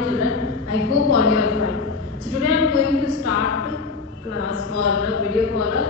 morning children. I hope all you are fine. So today I am going to start class for a video for a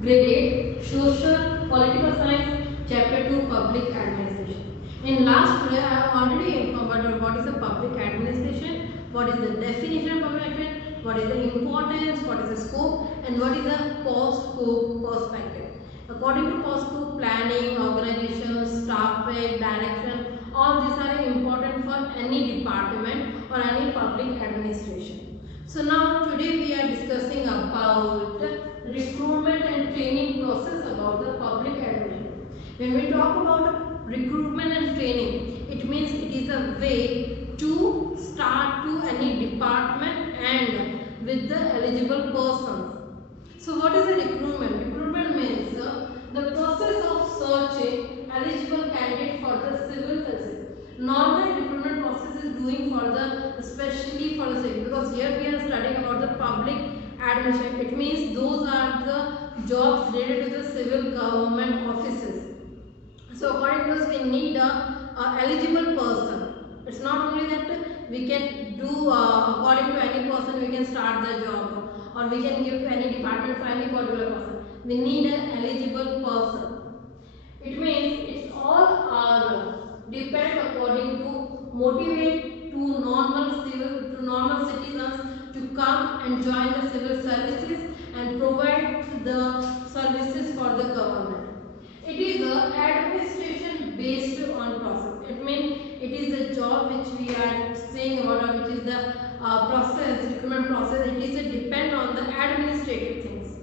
grade 8 social political science chapter 2 public administration. In last video I have already informed about what is the public administration, what is the definition of public administration, what is the importance, what is the scope and what is the post-scope perspective. According to post-scope, planning, organization, staff pay, direction, all these are important for any department or any public administration. So now today we are discussing about recruitment and training process about the public administration. When we talk about recruitment and training, it means it is a way to start to any department and with the eligible persons. So what is the recruitment? Recruitment means the process of searching eligible candidate for the civil service. Normal recruitment process is doing for the especially for the civil, because here we are studying about the public administration. It means those are the jobs related to the civil government offices. So according to us, we need a eligible person. It's not only that we can do according to any person we can start the job, or we can give any department for any particular person. We need an eligible person. It means it's all are depend according to motivate to normal citizens to come and join the civil services and provide the services for the government. It is a administration based on process. It means it is the job which we are saying about, or which is the process, recruitment process. It is a depend on the administrative things.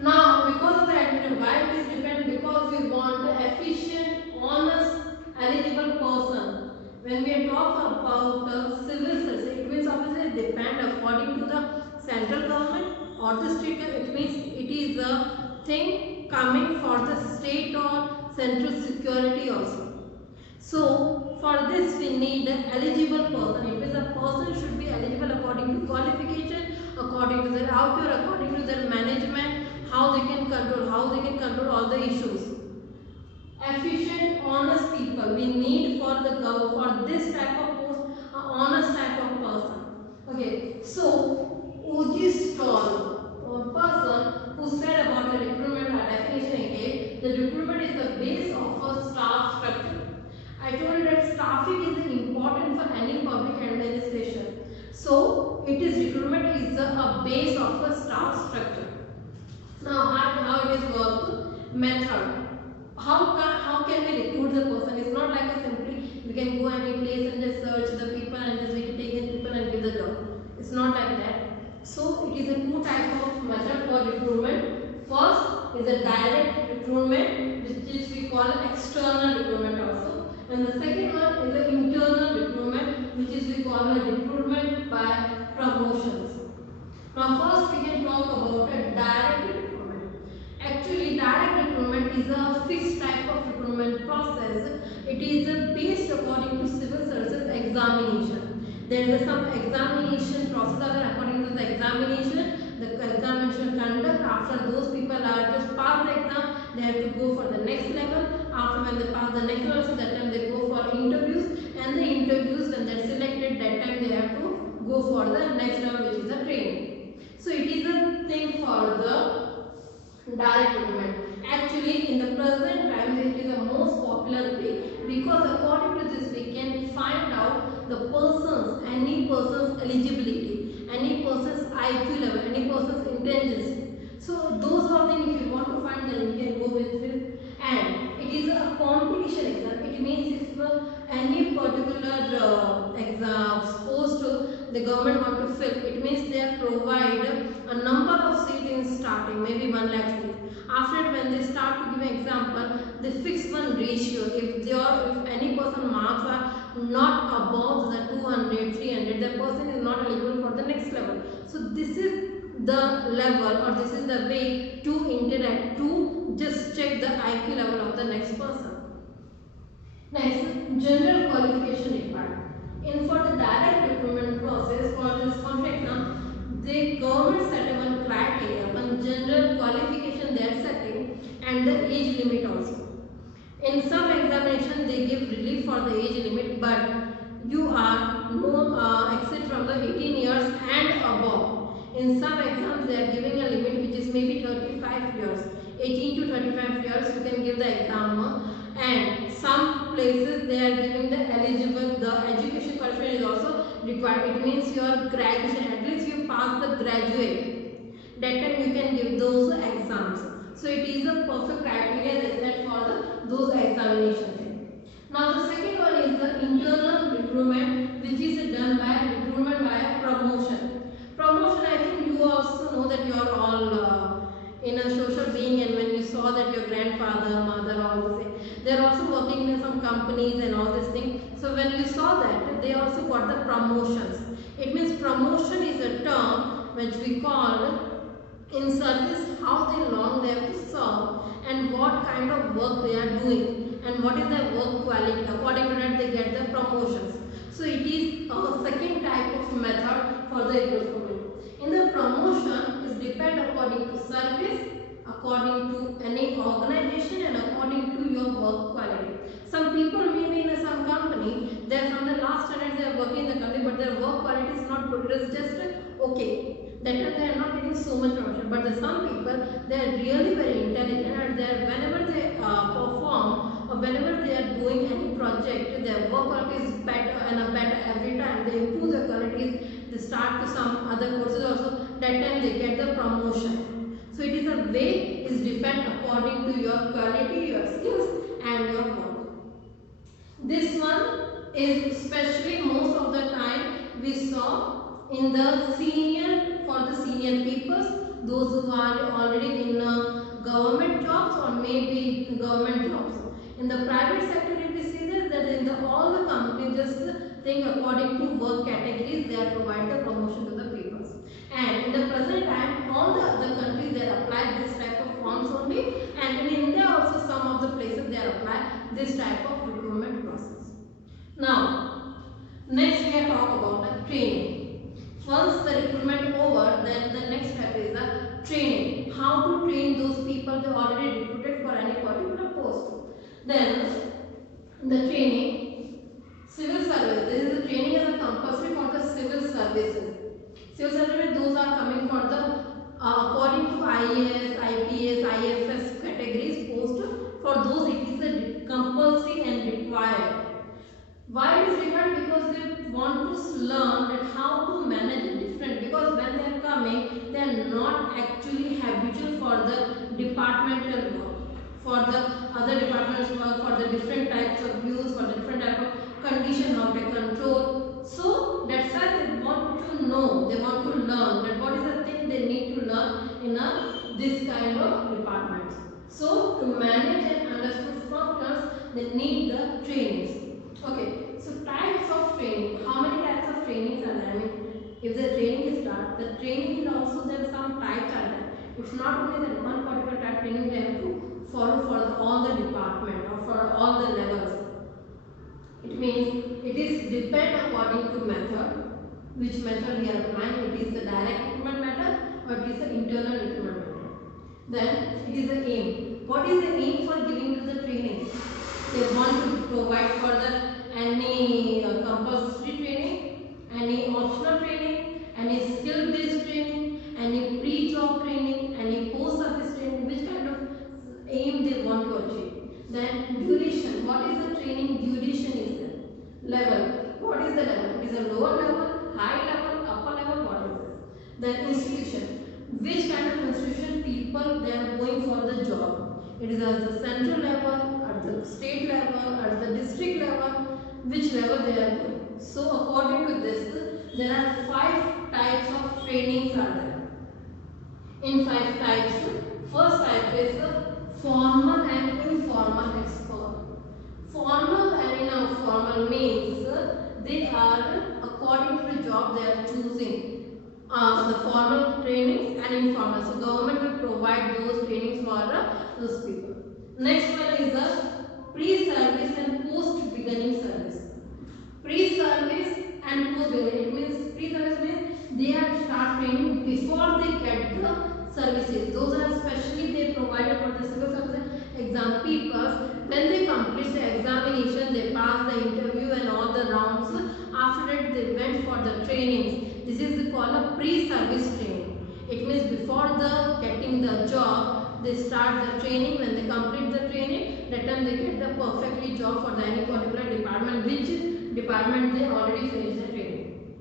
Now, because of the administration, why it is depend? Because we want the efficient, honest, eligible person. When we talk about civil service, it means obviously depend according to the central government or the state. It means it is a thing coming for the state or central security also. So for this we need an eligible person. It means a person should be eligible according to qualification, according to their outcome, according to their management, how they can control all the issues. Efficient, honest people we need for this type of post, a honest type of person. Okay, so O.G. Stoll, a person who said about the recruitment definition again, the recruitment is the base of a staff structure. I told you that staffing is important for any public administration. So it is recruitment is a base of a staff structure. Now how it is work method. How can we recruit the person? It's not like a simply we can go any place and just search the people and just we can take the people and give the job. It's not like that. So it is a two type of method for recruitment. First is a direct recruitment, which is we call external recruitment also, and the second one is the internal recruitment, which is we call a recruitment by promotions. Now first we can talk about a direct recruitment. Actually direct recruitment is a fixed type of recruitment process. It is based according to civil services examination. There is some examination process according to the examination conduct. After those people are just pass the exam, they have to go for the next level. After when they pass the next level, so that time they go for interviews, and the interviews when they are selected, that time they have to go for the next level, which is the training. So it is a thing for the direct recruitment. Actually in the present time it is the most popular way, because according to this we can find out the persons, any person's eligibility, any person's IQ level, any person's intelligence. So those are things if you want to find, then you can go with it. And it is a competition exam. It means if any particular exam post the government want to fill, it means they provide a number of seats in starting, maybe 1 lakh seats. After when they start to give an example, they fix one ratio. If any person marks are not above the 200, 300, the person is not eligible for the next level. So this is the level, or this is the way to interact, to just check the IQ level of the next person. Next, general qualification required. In for the direct recruitment process for this contract now, the government set one criteria, one general qualification they are setting, and the age limit also. In some examination they give relief for the age limit, but you are In some exams they are giving a limit which is maybe 35 years, 18 to 35 years you can give the exam, and some places they are giving the eligible, the education qualification is also required. It means your graduation, at least you pass the graduate, that time you can give those exams. So it is a perfect criteria they set for those examinations. Now the second one is the internal recruitment, which is done by recruitment by a promotion. Promotion, I think you also know that you are all in a social being, and when you saw that your grandfather, mother, all the same, they are also working in some companies and all these things. So when you saw that, they also got the promotions. It means promotion is a term which we call in service how they long they have to serve and what kind of work they are doing and what is their work quality. According to that they get the promotions. So it is a second type of method for the recruitment. In the promotion is depend according to service, according to any organization, and according to your work quality. Some people may be in some company, they are from the last standard, they are working in the company, but their work quality is not good. It is just okay. That time they are not getting so much promotion. But some people, they are really very intelligent, and they are, whenever they perform or whenever they are doing any project, their work quality is better and better every time. They improve their qualities. They start to some other courses also. That time they get the promotion. So it is a way is depend according to your quality, your skills, and your work. This one is especially most of the time we saw in the senior, for the senior peoples, those who are already in government jobs or maybe government jobs. In the private sector, if we see this, that in the all the companies just think according to work categories, they are provide the promotion to the peoples. And in the present time, all the other countries they apply this type of forms only, and in India also some of the places they apply this type of recruitment process. Now, next we are talk about the training. Once the recruitment over, then the next step is the training. How to train those people they already recruited for any particular post. Then the training, civil service. This is the training as a compulsory for the civil services. Civil services, those are coming for the according to IAS, IPS, IFS categories post. For those it is a compulsory and required. Why it is required? Because they want to learn that how to manage it different. Because when they are coming, they are not actually habitual for the departmental work, for the other departments work, for the different types of views, for the different type of condition how to control. So that's why they want to know, they want to learn that what is the thing they need to learn in this kind of departments. So to manage and understand functions, they need the trainings. Okay, so types of training. How many types of trainings are there? I mean, if the training is start, the training is also there some types are there. It's not only that one particular type training they have to follow for all the department or for all the levels. It means it is depend according to method, which method we are applying. It is the direct recruitment method or it is the internal recruitment method. Then it is the aim. What is the aim for giving to the training? They want to provide for the any compulsory training, any optional training, any skill based training, any pre-job training, any post-service training, which kind of aim they want to achieve. Then duration, what is the training duration is there? Level, what is the level? It is a lower level, high level, upper level, what is this? Then institution, which kind of institution people they are going for the job? It is at the central level, at the state level, at the district level, which level they are going. So according to this, there are 5 types of trainings are there. In 5 types, first type is formal and informal expert. Formal and informal means they are according to the job they are choosing. The formal trainings and informal. So government will provide those trainings for those people. Next one is the pre-service and post-beginning service. Pre-service and post-beginning. It means pre-service means they are start training before they get the services. Those are especially they provided for the civil service exam people. When they complete the examination, they pass the interview and all the rounds. After that, they went for the trainings. This is called a pre-service training. It means before the getting the job, they start the training. When they complete the training, that time they get the perfectly job for the any particular department, which department they already finished the training.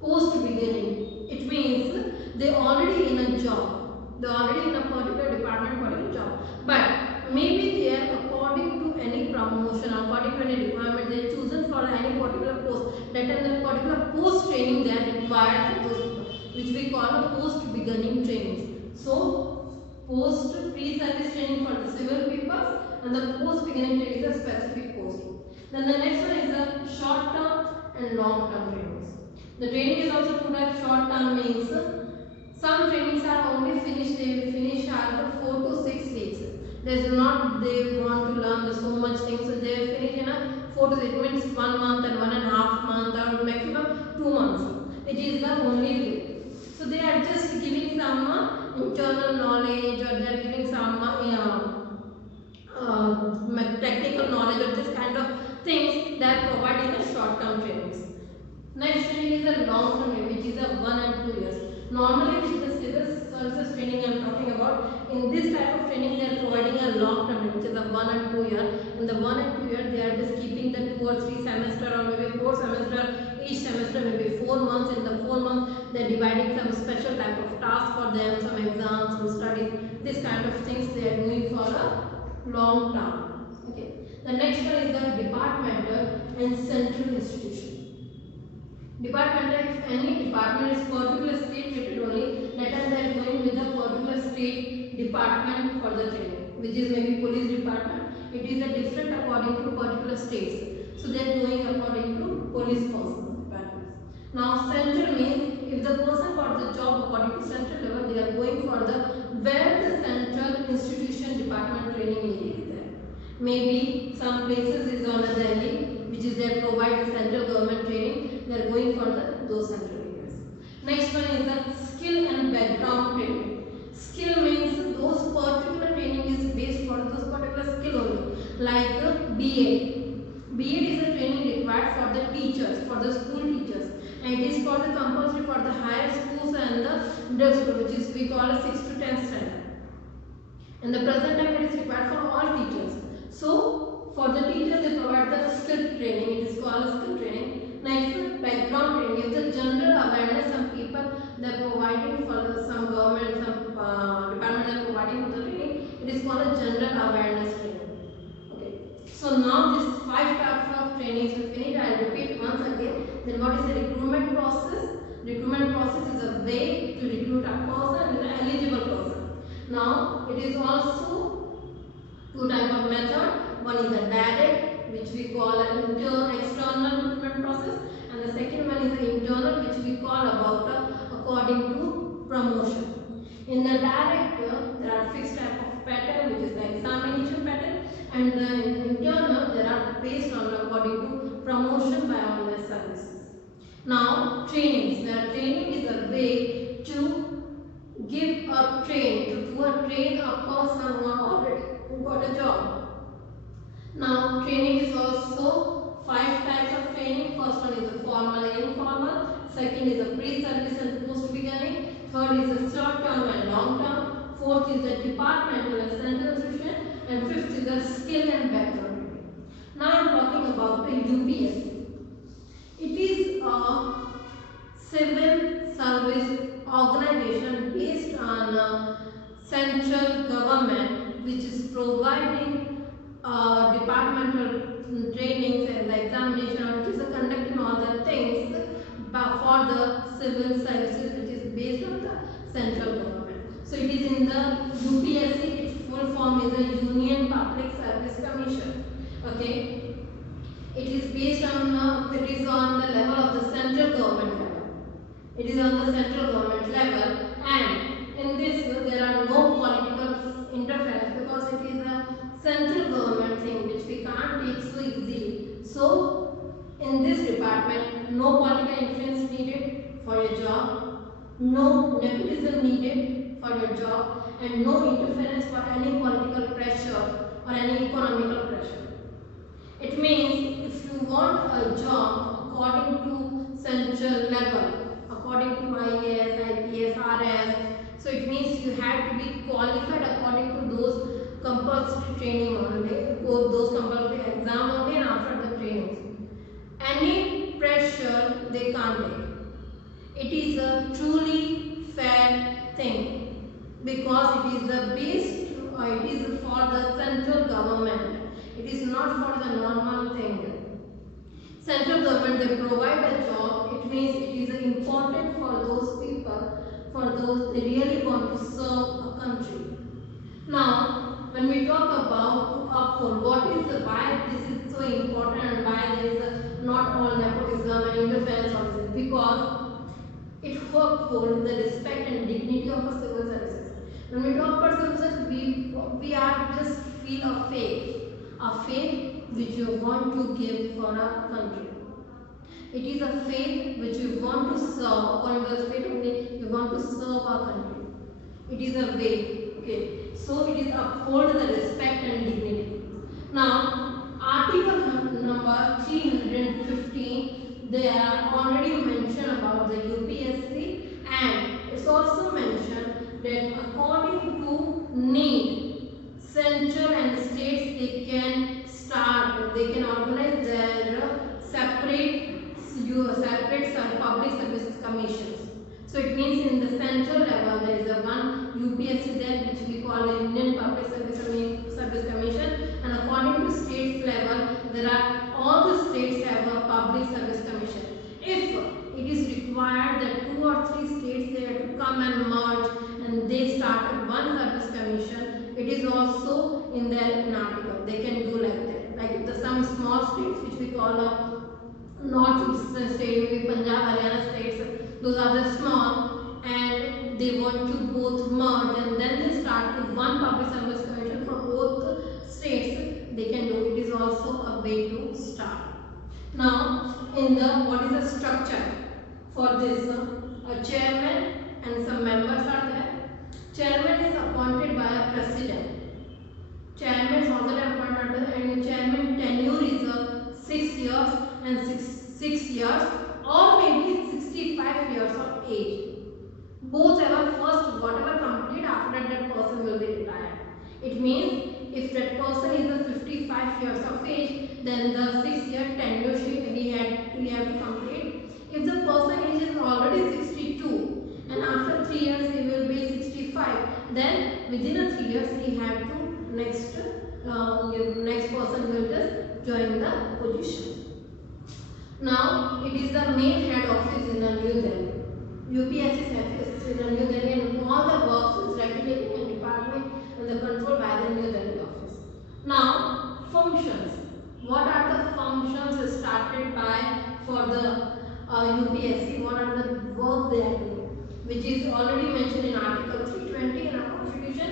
Post beginning, it means they already in a job, they already in a particular department, particular job, but maybe they are according to any promotion, according to any requirement, they are chosen for any particular post. That time the particular post training they are required for those people, which we call a post beginning trainings. So post pre-service training for the civil people, and the post beginning training is a specific post. Then the next one is the short term and long term trainings. The training is also two types. Short term means some trainings are only finished, they will finish after 4 to 6 weeks. There's not they want to learn so much things, so they will finish in a 4 to 6, it means 1 month and 1.5 months or maximum 2 months. It is the only way. So they are just giving some internal knowledge, or they are giving some technical knowledge, or this kind of things that are provided in the short term trainings. Next training is a long term training, which is a 1 and 2 years. Normally, with the civil services training I am talking about, in this type of training they are providing a long term training, which is a 1 and 2 year. In the 1 and 2 year, they are just keeping the 2 or 3 semester, or maybe 4 semester. Each semester maybe 4 months. In the 4 months, they are dividing some special type of task for them, some exams, some studies. This kind of things they are doing for a long term. Okay. The next one is the departmental and central institution. Departmental, if any department is particular state related only, that time they are going with the particular state department for the training, which is maybe police department. It is a different according to particular states. So they are going according to police person departments. Now central means if the person got the job according to central level, they are going for the where the central institution department training area is there. Maybe some places is on a Delhi, which is they provide the central government training. They are going for those central areas. Next one is the skill and background training. Skill means those particular training is based for those particular skill only. Like B.Ed. B.Ed is a training required for the teachers, for the school teachers, and it is for the compulsory for the higher schools and the middle school, which is we call a 6 to 10 standard. In the present time, it is required for all teachers. So for the teachers, they provide the skill training. It is called skill training. Next, background training is the general awareness. Some people they are providing for some government, some department they are providing for the training. It is called a general awareness training. Okay. So now this 5 types of trainings we finish. I will repeat once again. Then what is the recruitment process? Recruitment process is a way to recruit a person, an eligible person. Now it is also 2 types of method. One is a direct, which we call an external recruitment process, and the second one is the internal, which we call about according to promotion. In the direct, there are fixed type of pattern, which is the examination pattern, and in the internal, there are based on according to promotion by on their services. Now, trainings. The training is a way to give a train a person who already got a job. Now training is also 5 types of training. First one is the formal and informal. Second is the pre-service and post beginning. Third is the short term and long term. Fourth is the departmental and central institution. And fifth is the skill and background training. Now I am talking about the UPSC. It is a civil service organization based on central government, which is providing departmental trainings and the examination, which is conducting all the things for the civil services, which is based on the central government. So it is in the UPSC. Its full form is the Union Public Service Commission. Okay, it is based on it is on the level of the central government level. It is on the central government level, and in this there are no political interference, because it is a central government thing which we can't take so easily. So in this department, no political influence needed for your job, no nepotism needed for your job, and no interference for any political pressure or any economical pressure. It means if you want a job according to central level, according to IAS, IPS, RS, you have to be qualified according to those compulsory training only, or those compulsory exam only, and after the training. Any pressure they can't take. It is a truly fair thing because it is the base. It is for the central government. It is not for the normal thing. Central government, they provide a job. It means it is important for those people, for those they really want to serve a country. Now, when we talk about uphold, what is the why this is so important and why there is a not all nepotism and interference on this? Because it upholds the respect and dignity of a civil services. When we talk about civil services, we are just feel a faith which you want to give for our country. It is a faith which we want to serve. According to the faith only, we want to serve our country. It is a way. Okay. So it is uphold the respect and dignity. Now, Article number 315, they are already mentioned about the UPSC, and it's also mentioned that according to need, central and states they can start, they can organize their separate public services commissions. So it means in the central level there is a one UPSC there which we call the Indian Public Service Commission, and according to states level there are all the states have a public service commission. If it is required that 2 or 3 states they have to come and merge and they start one service commission, it is also in their article. They can do like that. Like if the some small states which we call a northeastern state, maybe Punjab, Haryana states, those are the small, and they want to both merge and then they start with one public service commission for both states. They can do it. Is also a way to start. Now, in the what is the structure for this? A chairman and some members are there. Chairman is appointed by a president. Chairman is also appointed, and chairman tenure is 6 years and 6 years, or maybe 65 years of age. Both ever first whatever complete, after that person will be retired. It means if that person is 55 years of age, then the 6-year tenure he have to complete. If the person age is already 62 and after 3 years he will be 65, then within 3 years he have to next person will just join the position. Now, it is the main head office in the New Delhi. UPSC office in the New Delhi, and all the works is regulated and department and the control by the New Delhi office. Now, functions. What are the functions started by for the UPSC? What are the work they are doing? Which is already mentioned in Article 320 in our Constitution.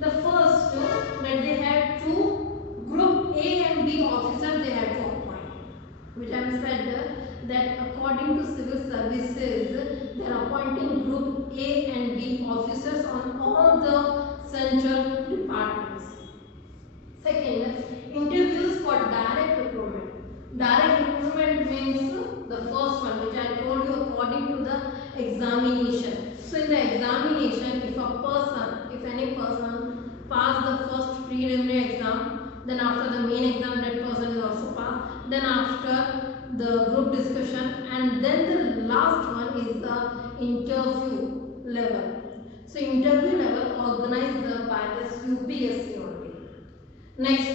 The first, that they have two Group A and B officers they have to appoint, which I have said that according to civil services, they are appointing Group A and B officers on all the central departments. Second, interviews for direct recruitment. Direct recruitment means the first one, which I told you according to the examination. So in the examination, if any person pass the first preliminary exam, then after the main exam that person is also passed, then after the group discussion, and then the last one is the interview level. So interview level organized by this UPSC only. Next,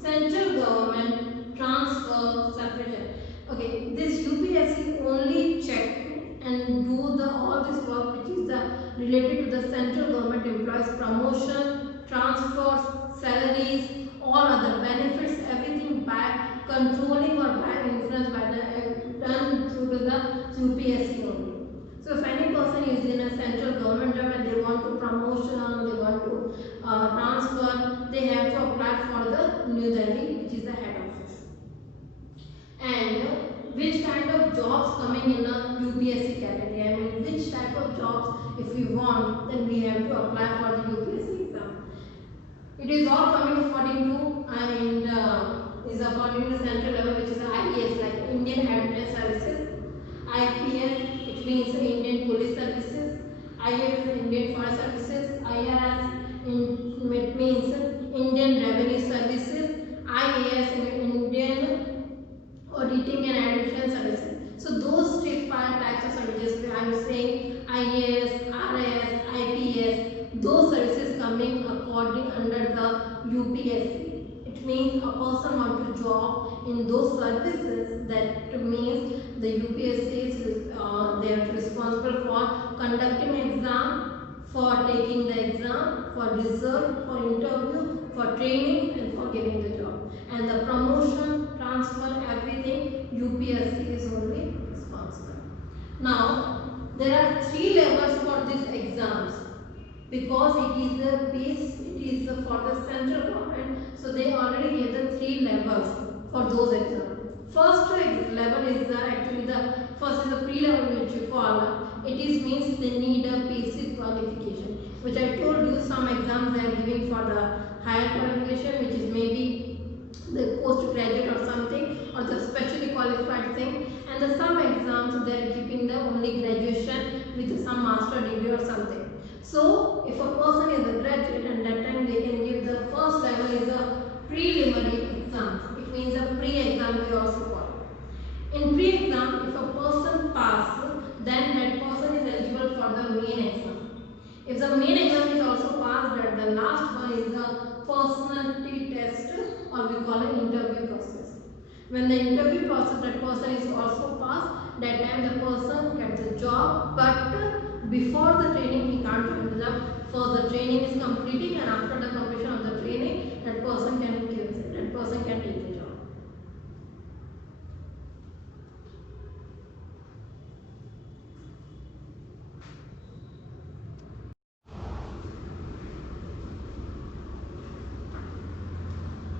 central government transfer separation. Okay, this UPSC only check and do the all this work which is related to the central government employees, promotion, transfers, salaries, all other benefits, everything by controlling or by influence by the done through to the UPSC only. So if any person is in a central government job and they want to promotion, they want to transfer, they have to apply for the New Delhi, which is the head office. And which kind of jobs coming in a UPSC category? I mean, which type of jobs if we want, then we have to apply for the UPSC exam. It is all coming according to and is according to central level, which is IAS, like Indian Ambulance Services, IPS, it means Indian Police Services, IF is Indian Forest Services, it means Indian Revenue Services, IAS Indian Auditing and Admission Services. So those types of services I am saying IAS, RIS, IPS, those services coming according under the UPSC. It means a person want to job in those services. That means the UPSC is they are responsible for conducting exam, for taking the exam, for result, for interview, for training and for giving the job. And the promotion, transfer, everything UPSC is only responsible. Now there are 3 levels for these exams because it is the base, it is for the central government, so they already gave the 3 levels for those exams. First level is actually the first is the pre-level which you follow. It is means they need a basic qualification, which I told you some exams they are giving for the higher qualification, which is maybe the postgraduate or something, or the specially qualified thing, and the some exams they are keeping the only graduation with some master degree or something. So if a person is a graduate, and that time they can give the first level is a preliminary exam. It means a pre-exam we also call. In pre-exam, if a person passes, then that person is eligible for the main exam. If the main exam is also passed, then the last one is the personality test, or we call it interview process. When the interview process, that person is also passed, that time the person gets a job, but before the training he can't join the job. First the training is completing, and after the completion of the training, that person can take the job.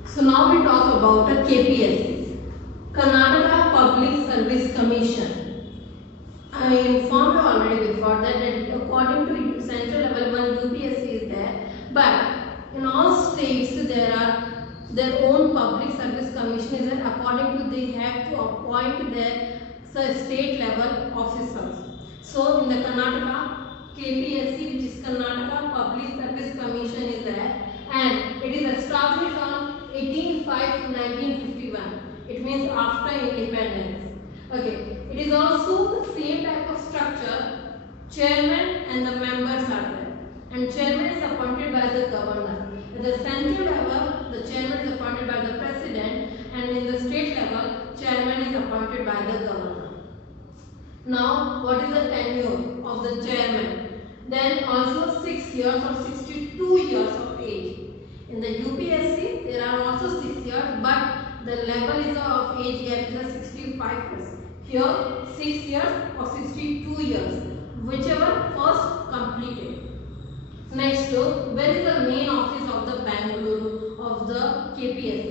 So now we talk about the KPSC, Karnataka Public Service Commission. I informed you already before that according to central level 1 UPSC is there, but in all states there are their own public service commission is there. According to they have to appoint their state level officers. So in the Karnataka KPSC, which is Karnataka Public Service Commission is there, and it is established on 18/5/1951. It means after independence. Okay, it is also the same type of structure. Chairman and the members are there, and chairman is appointed by the governor. At the central level, the chairman is appointed by the president, and in the state level, chairman is appointed by the governor. Now, what is the tenure of the chairman? Then also 6 years or 62 years of age. In the UPSC, there are also 6 years, but the level is of age gap is 65%. Here 6 years or 62 years, whichever first completed. Next, where is the main office of the Bangalore of the KPSC?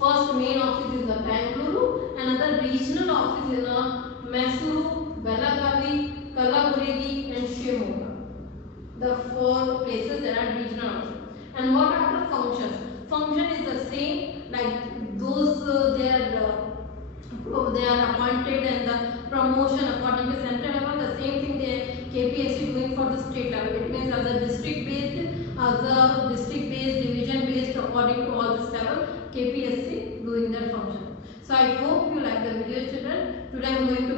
First main office is the Bangalore, another regional office is Mysuru, Belagavi, Kalaburagi and Shimoga. The 4 places there are regional offices. And what are the functions? Function is the same like those they are appointed, and the promotion according to central level, the same thing the KPSC doing for the state level. It means as a district based, division based, according to all this level, KPSC doing their function. So I hope you like the video, children. Today I am going to